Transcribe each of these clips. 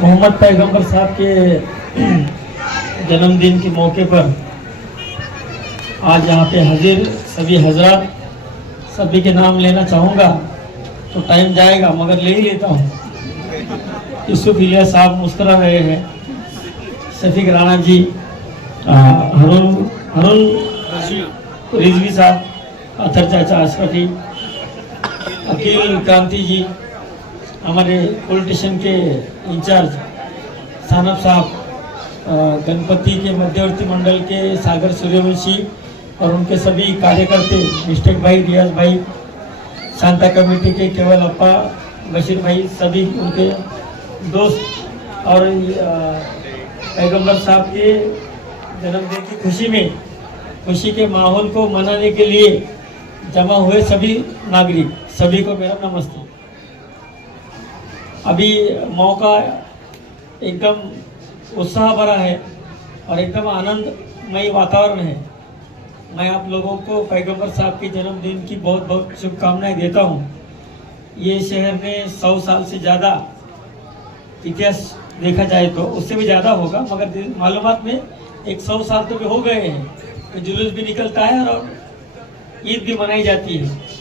मोहम्मद पैगंबर साहब के जन्मदिन के मौके पर आज यहाँ पे हाजिर सभी हजरात, सभी के नाम लेना चाहूँगा तो टाइम जाएगा, मगर ले ही लेता हूँ। यूसुफ इलिया साहब मुस्कुरा रहे हैं, शफीक राणा जी, हरुण रिजवी साहब, अतर चाचा अशरफी, अकील क्रांति जी, हमारे पॉलिटिशियन के इंचार्ज सानब साहब, गणपति के मध्यवर्ती मंडल के सागर सूर्यवंशी और उनके सभी कार्यकर्ते, मिस्टेक भाई, रियाज भाई, शांता कमेटी के केवल अप्पा, बशीर भाई, सभी उनके दोस्त और पैगंबर साहब के जन्मदिन की खुशी में, खुशी के माहौल को मनाने के लिए जमा हुए सभी नागरिक, सभी को मेरा नमस्ते। अभी मौका एकदम उत्साह भरा है और एकदम आनंदमय वातावरण है। मैं आप लोगों को पैगंबर साहब के जन्मदिन की बहुत बहुत शुभकामनाएं देता हूं। ये शहर में 100 साल से ज़्यादा इतिहास देखा जाए तो उससे भी ज़्यादा होगा, मगर मालूमात में 100 साल तो भी हो गए हैं। तो जुलूस भी निकलता है और ईद भी मनाई जाती है।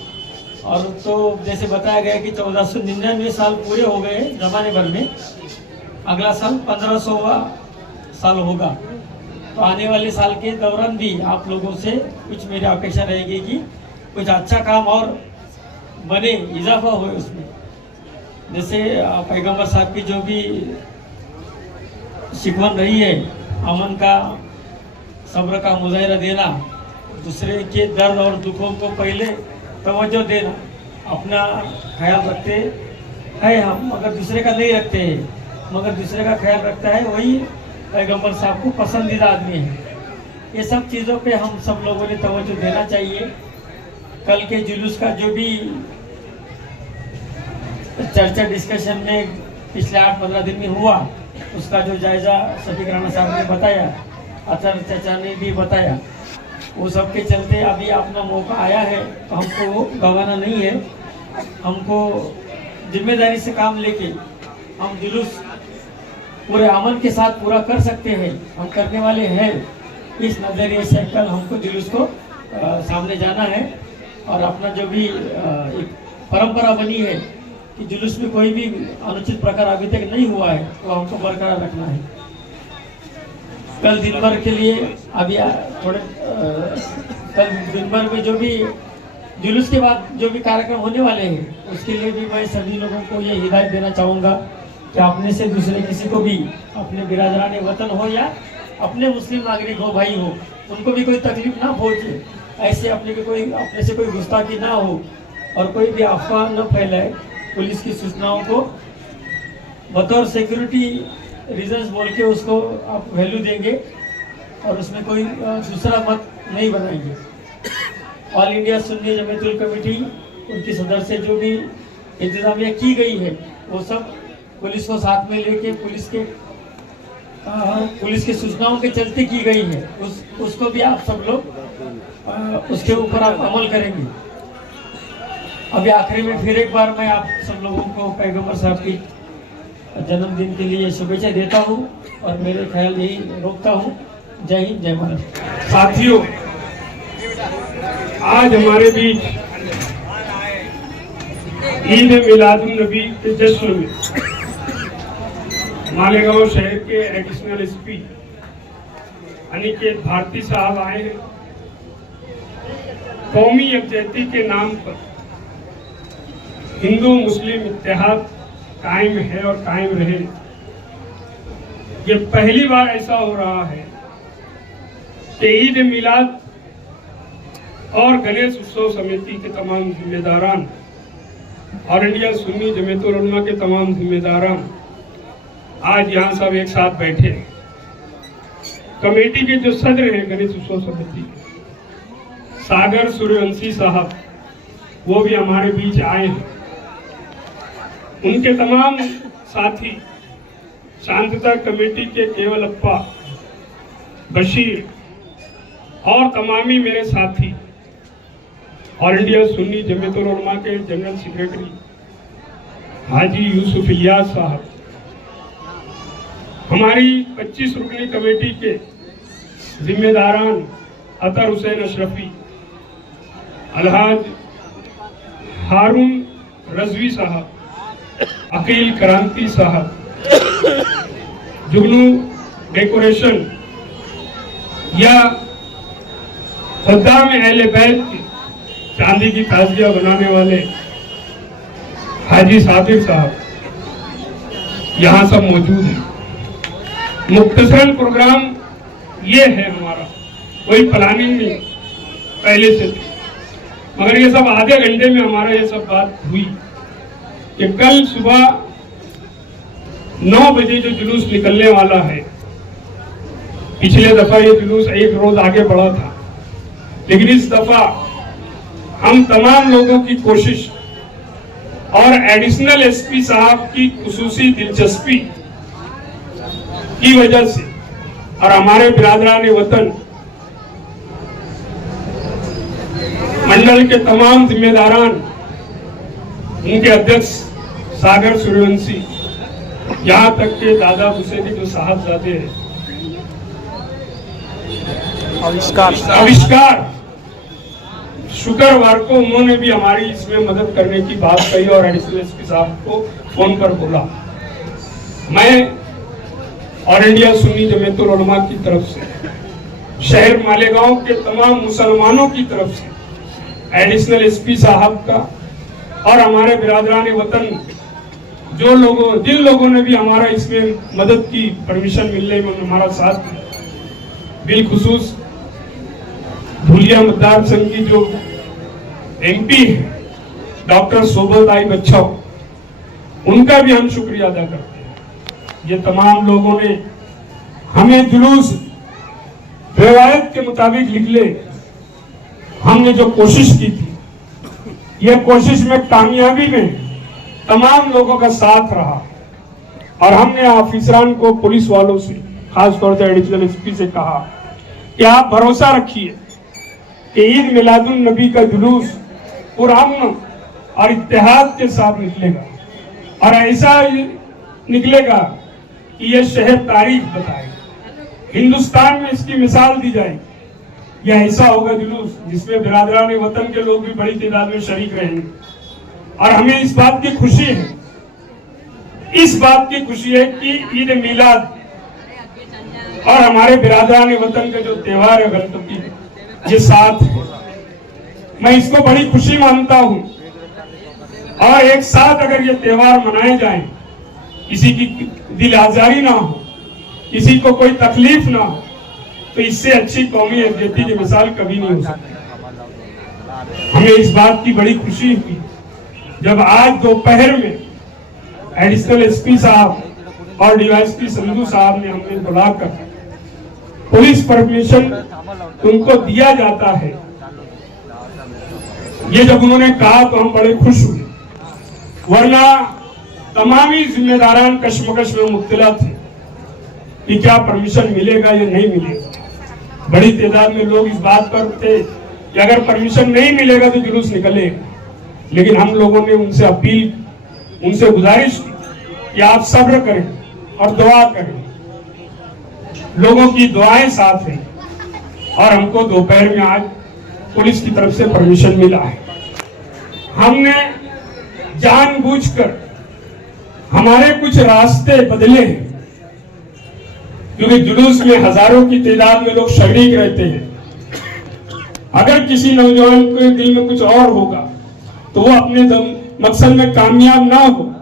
और तो जैसे बताया गया कि 1499 साल पूरे हो गए ज़माने भर में, अगला साल 1500वां साल होगा। तो आने वाले साल के दौरान भी आप लोगों से कुछ मेरी अपेक्षा रहेगी कि कुछ अच्छा काम और बने, इजाफा हो उसमें। जैसे पैगंबर साहब की जो भी शिकवन रही है, अमन का, सब्र का मुजाहिरा देना, दूसरे के दर्द और दुखों को पहले तवज्जो देना, अपना ख्याल रखते हैं हम, मगर दूसरे का नहीं रखते हैं, मगर दूसरे का ख्याल रखता है वही पैगंबर साहब को पसंदीदा आदमी है। ये सब चीज़ों पे हम सब लोगों ने तवज्जो देना चाहिए। कल के जुलूस का जो भी चर्चा डिस्कशन में पिछले 8-15 दिन में हुआ, उसका जो जायजा शफीक राणा साहब ने बताया, अतर चाचा ने भी बताया, वो सब के चलते अभी अपना मौका आया है तो हमको वो गंवाना नहीं है। हमको जिम्मेदारी से काम लेके हम जुलूस पूरे अमन के साथ पूरा कर सकते हैं, हम करने वाले हैं। इस नज़रिए से कल हमको जुलूस को सामने जाना है और अपना जो भी एक परंपरा बनी है कि जुलूस में कोई भी अनुचित प्रकार अभी तक नहीं हुआ है, तो हमको बरकरार रखना है। कल दिन भर के लिए अभी थोड़े कल दिन भर में जो भी जुलूस के बाद जो भी कार्यक्रम होने वाले हैं, उसके लिए भी मैं सभी लोगों को ये हिदायत देना चाहूँगा कि अपने से दूसरे किसी को भी, अपने बिरादरान वतन हो या अपने मुस्लिम नागरिक हो, भाई हो, उनको भी कोई तकलीफ ना पहुँचे, ऐसे अपने से कोई गुस्ताखी ना हो और कोई भी अफवाह न फैलाए। पुलिस की सूचनाओं को बतौर सिक्योरिटी रीजंस बोल के उसको आप वैल्यू देंगे और उसमें कोई दूसरा मत नहीं बनाएंगे। All India Sunni Jamiatul committee, उनकी सदर से जो भी इंतजामिया की गई है, वो सब पुलिस को साथ में लेके पुलिस की सूचनाओं के चलते की गई है, उसको भी आप सब लोग उसके ऊपर आप अमल करेंगे। अभी आखिरी में फिर एक बार मैं आप सब लोगों को पैगंबर साहब की जन्मदिन के लिए शुभेच्छा देता हूं और मेरे ख्याल यही रोकता हूं। जय हिंद, जय भारत। साथियों, आज हमारे बीच ईद मिलादुन नबी के जश्न में मालेगांव शहर के एडिशनल एसपी अनिकेत भारती साहब आए हैं। कौमी यकजहती के नाम पर हिंदू मुस्लिम इत्तेहाद कायम है और कायम रहे। ये पहली बार ऐसा हो रहा है कि ईद मिलाद और गणेश उत्सव समिति के तमाम जिम्मेदारान और इंडिया सुन्नी जमीयतुल उलमा के तमाम जिम्मेदारान आज यहाँ सब एक साथ बैठे। कमेटी के जो सदर हैं गणेश उत्सव समिति, सागर सूर्यवंशी साहब, वो भी हमारे बीच आए हैं। उनके तमाम साथी, शांतता कमेटी के केवल अप्पा, बशीर और तमामी मेरे साथी और इंडिया सुन्नी जमीयतुल उलमा के जनरल सेक्रेटरी हाजी यूसुफ इलियास साहब, हमारी 25 रुकनी कमेटी के जिम्मेदारान अतर हुसैन अशरफी, अलहाज हारून रजवी साहब, अकील क्रांति साहब, जुगनू डेकोरेशन या खुदा में अहले बैत की चांदी की ताजिया बनाने वाले हाजी सादिक साहब यहाँ सब मौजूद हैं। मुख्तसरन प्रोग्राम ये है हमारा, कोई प्लानिंग नहीं पहले से थी, मगर ये सब आधे घंटे में हमारा ये सब बात हुई कि कल सुबह 9 बजे जो जुलूस निकलने वाला है, पिछले दफा ये जुलूस एक रोज आगे बढ़ा था, लेकिन इस दफा हम तमाम लोगों की कोशिश और एडिशनल एसपी साहब की खुसूसी दिलचस्पी की वजह से और हमारे बिरादरान वतन मंडल के तमाम जिम्मेदारान, उनके अध्यक्ष सागर सूर्यवंशी, यहाँ तक के दादा हुसैनी जो साहबजादे हैं, आविष्कार शुक्रवार को उन्होंने भी हमारी इसमें मदद करने की बात कही और एडिशनल एसपी साहब को फोन पर बोला। मैं और इंडिया सुन्नी जमीयतुल उलमा की तरफ से, शहर मालेगांव के तमाम मुसलमानों की तरफ से, एडिशनल एसपी साहब का और हमारे बिरादरान वतन जिन लोगों ने भी हमारा इसमें मदद की, परमिशन मिलने में हमारा साथ दिया, बिलखुसूस धुलिया मतदार संघ की जो एमपी है डॉक्टर शोभताई बच्चा, उनका भी हम शुक्रिया अदा करते हैं। ये तमाम लोगों ने हमें जुलूस रिवायत के मुताबिक निकले, हमने जो कोशिश की थी, यह कोशिश में कामयाबी में तमाम लोगों का साथ रहा और हमने ऑफिसरान को, पुलिस वालों से, खासतौर से एडिशनल एसपी से कहा कि आप भरोसा रखिए कि ईद मिलादुन नबी का जुलूस पुरअमन और इत्तेहाद के साथ निकलेगा और ऐसा निकलेगा कि यह शहर तारीख बताएगा, हिंदुस्तान में इसकी मिसाल दी जाएगी। यह ऐसा होगा जुलूस जिसमें बिरादरान वतन के लोग भी बड़ी तादाद में शरीक रहेंगे और हमें इस बात की खुशी है, इस बात की खुशी है कि ईद मिलाद और हमारे बिरादरान वतन का जो त्योहार है गणतंत्र, ये साथ है। मैं इसको बड़ी खुशी मानता हूं और एक साथ अगर ये त्योहार मनाए जाएं, किसी की दिल आजारी ना हो, किसी को कोई तकलीफ ना हो, तो इससे अच्छी कौमी यकजहती की मिसाल कभी नहीं हो सकती। हमें इस बात की बड़ी खुशी हुई जब आज दोपहर में एडिशनल एसपी साहब और डीवाईएसपी संधू साहब ने हमें बुलाकर पुलिस परमिशन उनको दिया जाता है, ये जब उन्होंने कहा तो हम बड़े खुश हुए, वरना तमामी जिम्मेदारान कश्मकश में मुब्तला थे कि क्या परमिशन मिलेगा या नहीं मिलेगा। बड़ी तादाद में लोग इस बात पर थे कि अगर परमिशन नहीं मिलेगा तो जुलूस निकलेगा, लेकिन हम लोगों ने उनसे अपील, उनसे गुजारिश की कि आप सब्र करें और दुआ करें, लोगों की दुआएं साथ हैं और हमको दोपहर में आज पुलिस की तरफ से परमिशन मिला है। हमने जानबूझकर हमारे कुछ रास्ते बदले हैं, क्योंकि जुलूस में हजारों की तादाद में लोग शरीक रहते हैं। अगर किसी नौजवान के दिल में कुछ और होगा तो वो अपने मकसद में कामयाब ना हो,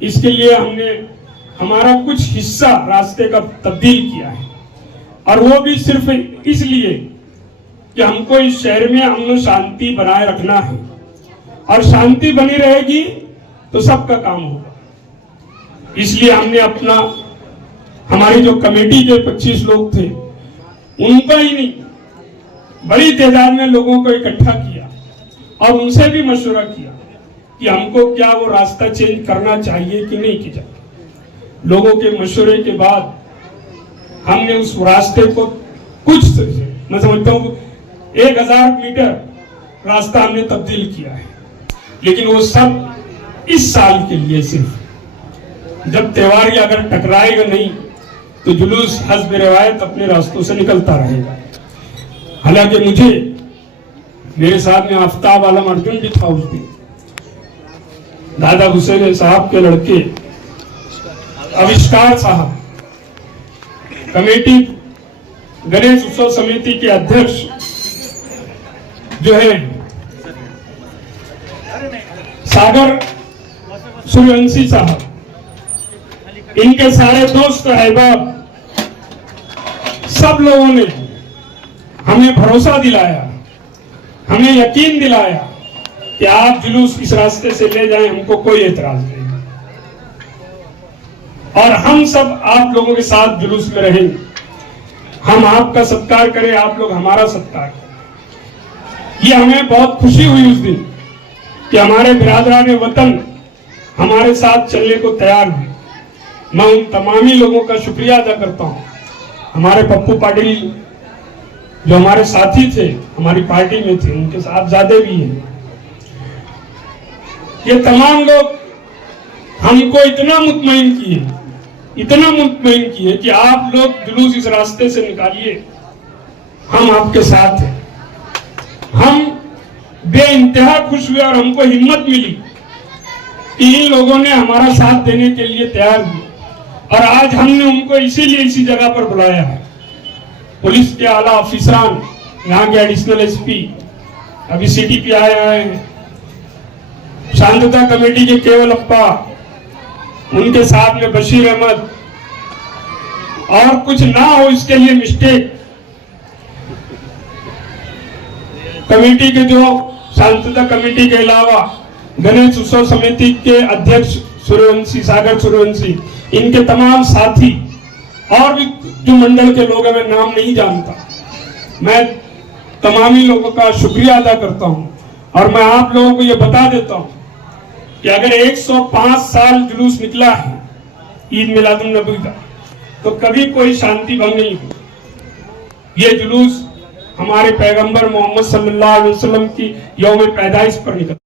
इसके लिए हमने हमारा कुछ हिस्सा रास्ते का तब्दील किया है और वो भी सिर्फ इसलिए कि हमको इस शहर में अमन शांति बनाए रखना है और शांति बनी रहेगी तो सबका काम होगा। इसलिए हमने हमारी जो कमेटी के 25 लोग थे उनका ही नहीं, बड़ी तादाद में लोगों को इकट्ठा किया और उनसे भी मशवरा किया कि हमको क्या वो रास्ता चेंज करना चाहिए कि नहीं किया। लोगों के मशवरे के बाद हमने उस रास्ते को कुछ, मैं समझता हूँ 1000 मीटर रास्ता हमने तब्दील किया है, लेकिन वो सब इस साल के लिए सिर्फ, जब त्योहार अगर टकराएगा नहीं तो जुलूस हस्ब रिवायत अपने रास्तों से निकलता रहेगा। हालांकि मुझे मेरे साथ में आफ्ताब आलम अर्जुन भी था उस दिन, दादा हुसैन साहब के लड़के आविष्कार साहब, कमेटी गणेश उत्सव समिति के अध्यक्ष जो है सागर सूर्यवंशी साहब, इनके सारे दोस्त अहबाब, सब लोगों ने हमें भरोसा दिलाया, हमें यकीन दिलाया कि आप जुलूस इस रास्ते से ले जाएं, हमको कोई एतराज नहीं और हम सब आप लोगों के साथ जुलूस में रहेंगे। हम आपका सत्कार करें, आप लोग हमारा सत्कार करें। ये हमें बहुत खुशी हुई उस दिन कि हमारे बिरादरान वतन हमारे साथ चलने को तैयार हुए। मैं उन तमामी लोगों का शुक्रिया अदा करता हूं। हमारे पप्पू पाटिल जो हमारे साथी थे, हमारी पार्टी में थे, उनके साहबजादे भी हैं, ये तमाम लोग हमको इतना मुतमईन किए कि आप लोग जुलूस इस रास्ते से निकालिए, हम आपके साथ हैं। हम बेइंतहा खुश हुए और हमको हिम्मत मिली कि इन लोगों ने हमारा साथ देने के लिए तैयार हुए और आज हमने उनको इसीलिए इसी जगह पर बुलाया है। पुलिस के आला अफसरान, यहाँ के एडिशनल एसपी, अभी सीटीपी आए हैं, शांतता कमेटी के केवल अप्पा, उनके साथ में बशीर अहमद, और कुछ ना हो इसके लिए मिस्टेक, कमेटी के जो शांतता कमेटी के अलावा गणेश उत्सव समिति के अध्यक्ष सूर्यवंशी, सागर सूर्यवंशी, इनके तमाम साथी और भी जो मंडल के लोग हैं, मैं नाम नहीं जानता, मैं तमामी लोगों का शुक्रिया अदा करता हूं और मैं आप लोगों को ये बता देता हूं कि अगर 105 साल जुलूस निकला है ईद मिलादुन नबी का, तो कभी कोई शांति भंग नहीं हुई। ये जुलूस हमारे पैगंबर मोहम्मद सल्लल्लाहु अलैहि वसल्लम की यौम पैदाइश पर निकला।